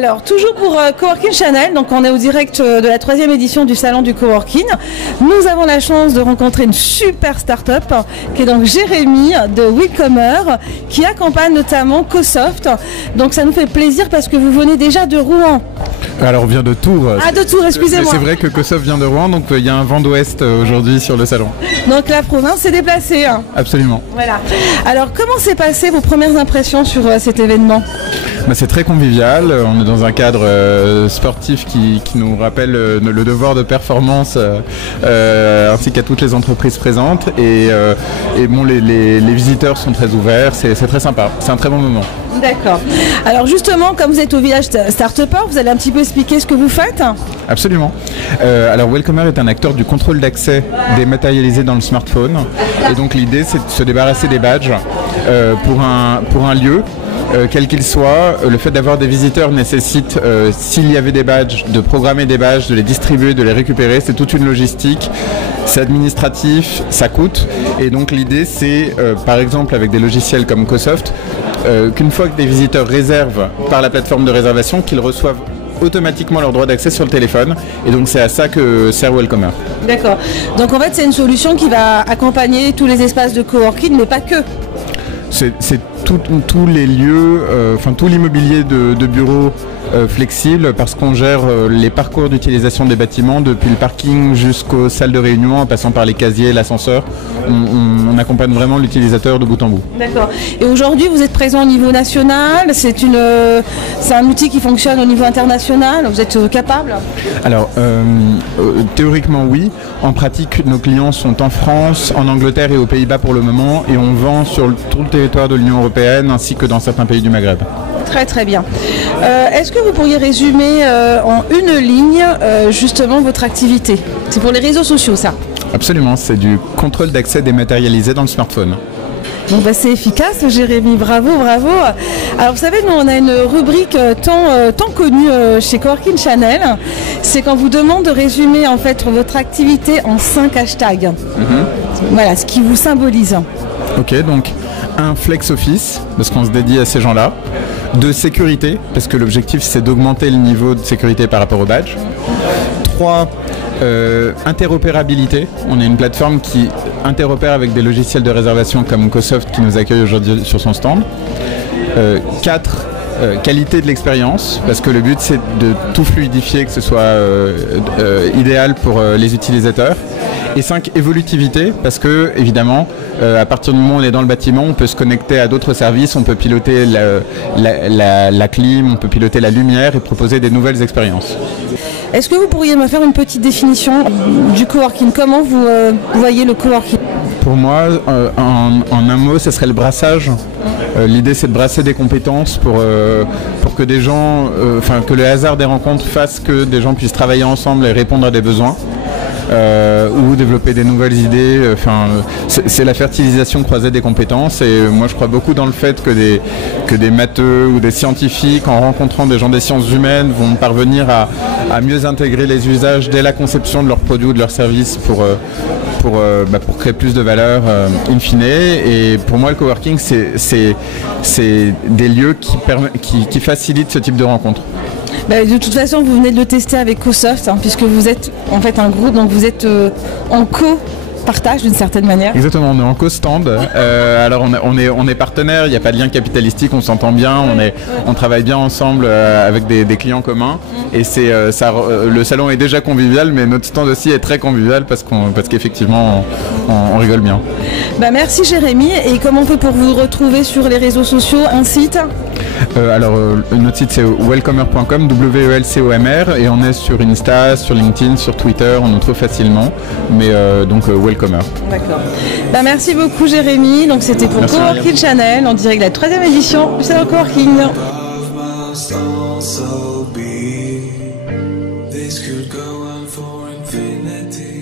Alors, toujours pour Coworking Channel, donc on est au direct de la 3e édition du salon du Coworking. Nous avons la chance de rencontrer une super start-up qui est donc Jérémy de Willcomer qui accompagne notamment CoSoft. Donc ça nous fait plaisir parce que vous venez déjà de Rouen. Alors on vient de Tours. Ah, de Tours, excusez-moi. C'est vrai que CoSoft vient de Rouen, donc il y a un vent d'ouest aujourd'hui sur le salon. Donc la province s'est déplacée. Absolument. Voilà. Alors comment s'est passé vos premières impressions sur cet événement? C'est très convivial, on est dans un cadre sportif qui nous rappelle le devoir de performance ainsi qu'à toutes les entreprises présentes et bon, les visiteurs sont très ouverts, c'est très sympa, c'est un très bon moment. D'accord. Alors justement, comme vous êtes au village Start-Upper, vous allez un petit peu expliquer ce que vous faites? Absolument. Alors Willcomer est un acteur du contrôle d'accès dématérialisé dans le smartphone et donc l'idée c'est de se débarrasser des badges pour un lieu. Quel qu'il soit, le fait d'avoir des visiteurs nécessite, s'il y avait des badges, de programmer des badges, de les distribuer, de les récupérer. C'est toute une logistique, c'est administratif, ça coûte. Et donc l'idée c'est, par exemple avec des logiciels comme CoSoft, qu'une fois que des visiteurs réservent par la plateforme de réservation, qu'ils reçoivent automatiquement leur droit d'accès sur le téléphone. Et donc c'est à ça que sert Willcomer. D'accord. Donc en fait c'est une solution qui va accompagner tous les espaces de coworking, mais pas que. C'est tous les lieux, tout l'immobilier de bureaux flexible parce qu'on gère les parcours d'utilisation des bâtiments depuis le parking jusqu'aux salles de réunion en passant par les casiers, l'ascenseur. On accompagne vraiment l'utilisateur de bout en bout. D'accord. Et aujourd'hui vous êtes présent au niveau national, c'est un outil qui fonctionne au niveau international, vous êtes capable? Alors théoriquement oui, en pratique nos clients sont en France, en Angleterre et aux Pays-Bas pour le moment et on vend sur tout le territoire de l'Union européenne ainsi que dans certains pays du Maghreb. Très très bien. Est-ce que vous pourriez résumer en une ligne justement votre activité? C'est pour les réseaux sociaux ça? Absolument, c'est du contrôle d'accès dématérialisé dans le smartphone. Bon c'est efficace Jérémy, bravo, bravo. Alors vous savez, nous on a une rubrique tant connue chez Coworking Channel, c'est qu'on vous demande de résumer en fait votre activité en 5 hashtags. Voilà, ce qui vous symbolise. Ok, donc un flex office, parce qu'on se dédie à ces gens-là. 2, sécurité, parce que l'objectif c'est d'augmenter le niveau de sécurité par rapport au badge. 3, interopérabilité. On est une plateforme qui interopère avec des logiciels de réservation comme CoSoft qui nous accueille aujourd'hui sur son stand. 4, qualité de l'expérience, parce que le but c'est de tout fluidifier, que ce soit idéal pour les utilisateurs. Et 5, évolutivité, parce que évidemment, à partir du moment où on est dans le bâtiment, on peut se connecter à d'autres services, on peut piloter la clim, on peut piloter la lumière et proposer des nouvelles expériences. Est-ce que vous pourriez me faire une petite définition du coworking? Comment vous voyez le coworking? Pour moi, en un mot, ce serait le brassage. L'idée c'est de brasser des compétences pour que des gens, que le hasard des rencontres fasse que des gens puissent travailler ensemble et répondre à des besoins. Ou développer des nouvelles idées. C'est la fertilisation croisée des compétences et moi je crois beaucoup dans le fait que des matheux ou des scientifiques en rencontrant des gens des sciences humaines vont parvenir à mieux intégrer les usages dès la conception de leurs produits ou de leurs services pour créer plus de valeur in fine. Et pour moi le coworking c'est des lieux qui facilitent ce type de rencontres. De toute façon, vous venez de le tester avec CoSoft, puisque vous êtes en fait un groupe, donc vous êtes en co-partage d'une certaine manière. Exactement, on est en co-stand. Alors on est partenaires, il n'y a pas de lien capitalistique, on s'entend bien, on travaille bien ensemble avec des clients communs. Et le salon est déjà convivial, mais notre stand aussi est très convivial parce qu'effectivement on rigole bien. Merci Jérémy. Et comment on fait pour vous retrouver sur les réseaux sociaux, un site? Notre site c'est welcomer.com, WELCOMR, et on est sur Insta, sur LinkedIn, sur Twitter, on nous trouve facilement, mais donc Willcomer. D'accord. Merci beaucoup Jérémy, donc c'était pour Coworking Channel, en direct de la 3e édition du salon Coworking. This could go on for infinity.